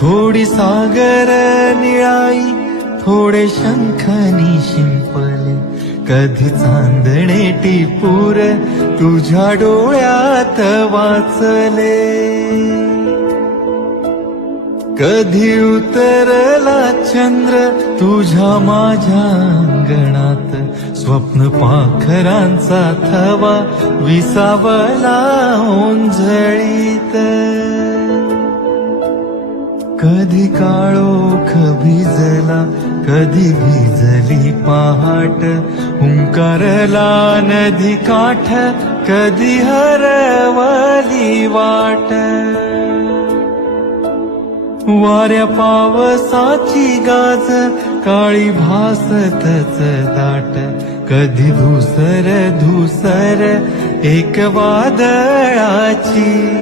थोडी सागर निळाई, थोडे शंखानी शिंपले, कधी चांदणे टिपूर तुझ्या डोळ्यात वाचले. कधी उतरला चंद्र तुझ्या माझ्या अंगणात, स्वप्न पाखरांचा थवा विसावला ओंजळीत. कधी काळोख भिजला, कधी भिजली पहाट, हुंकारला नदी काठ, कधी हरवली वाट. वाऱ्या पावसाची गाज काळी भासतच दाट, कधी धुसर धुसर एक वादळाची.